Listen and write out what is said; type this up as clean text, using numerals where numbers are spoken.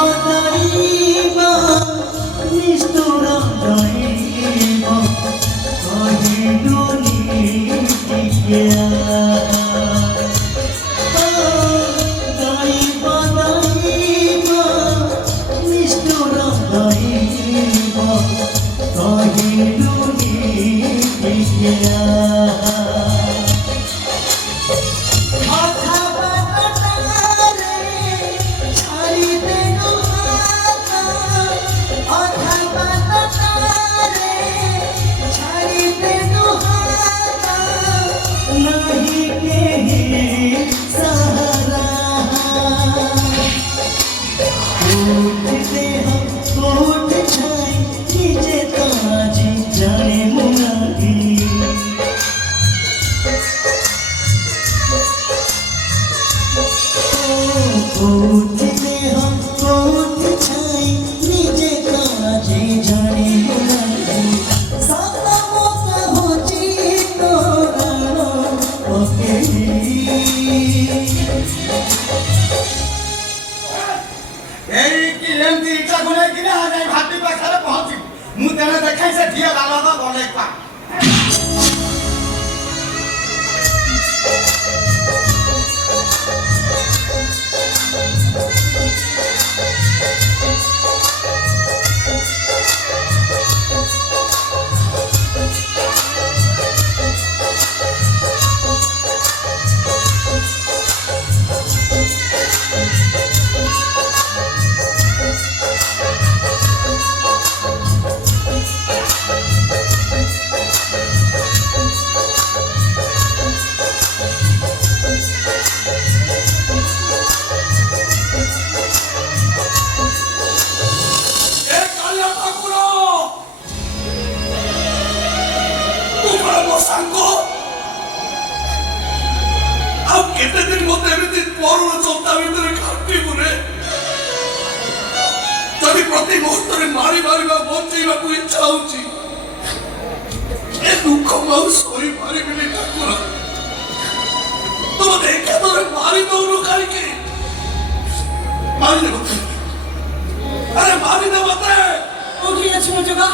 বানাইবা নিষ্ঠুর দৈব কহিলু নিটিয়া নিষ্ঠুর দৈব কহিলু নিটিয়া দেখাই সে দিয়ে আলাদা বলে পা କେତେ ଦିନ ମତେ ଏମିତି ପରୁଣ ଚନ୍ତା ଭିତରେ ଘାଟି ବୁଲେ ଯଦି ପ୍ରତି ମୁହୂର୍ତ୍ତରେ ମାରିବା ବଞ୍ଚେଇବାକୁ ଇଚ୍ଛା ହଉଛି ଏ ଦୁଃଖ ମୁଁ ଆଉ ସହିପାରିବିନି ଠାକୁର ତୁ ମତେ ଏକାଥରେ ମାରି ଦଉନୁ କାହିଁକି ମାରିଦେ ମତେ ଆରେ ମାରିଦେ ମତେ କୋଉଠି ଅଛି ମୋ ଜଗା